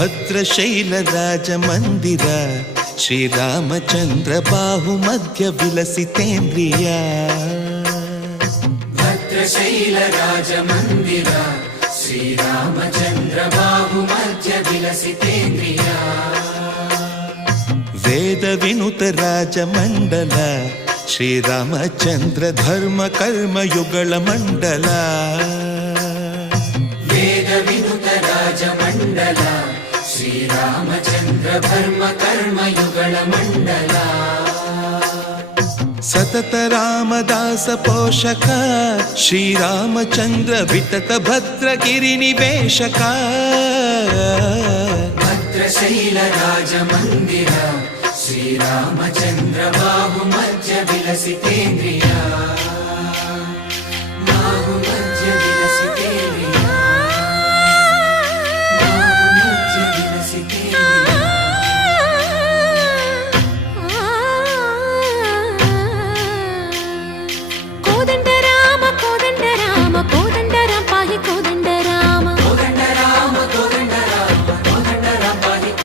ಭದ್ರಶೈಲ ರಾಜ ಮಂದಿರ ಶ್ರೀರಾಮಚಂದ್ರ ಬಾಹು ಮಧ್ಯ ವಿಲಸಿತೇಂದ್ರಿಯ ಭದ್ರಶೈಲ ರಾಜ ಮಂದಿರ ಶ್ರೀರಾಮಚಂದ್ರ ಬಾಹು ಮಧ್ಯ ವಿಲಸಿತೇಂದ್ರಿಯ ವೇದ ವಿನುತ ರಾಜ ಮಂಡಲ ಶ್ರೀರಾಮಚಂದ್ರ ಧರ್ಮ ಕರ್ಮ ಯುಗಳ ಮಂಡಲ ವೇದ ವಿನುತ ರಾಜ ಮಂಡಲ ಶ್ರೀರಾಮಚಂದ್ರ ಧರ್ಮ ಕರ್ಮ ಯುಗಳ ಮಂಡಲ ಸತತ ರಾಮದಾಸ ಪೋಷಕ ಶ್ರೀರಾಮಚಂದ್ರ ವಿತತ ಭದ್ರಗಿರಿ ನಿವೇಶಕ ಭದ್ರಶೈಲ ರಾಜ ಮಂದಿರ ಶ್ರೀರಾಮಚಂದ್ರ ಬಾಹು ಮಧ್ಯ ವಿಲಸಿತೇಂದ್ರಿಯ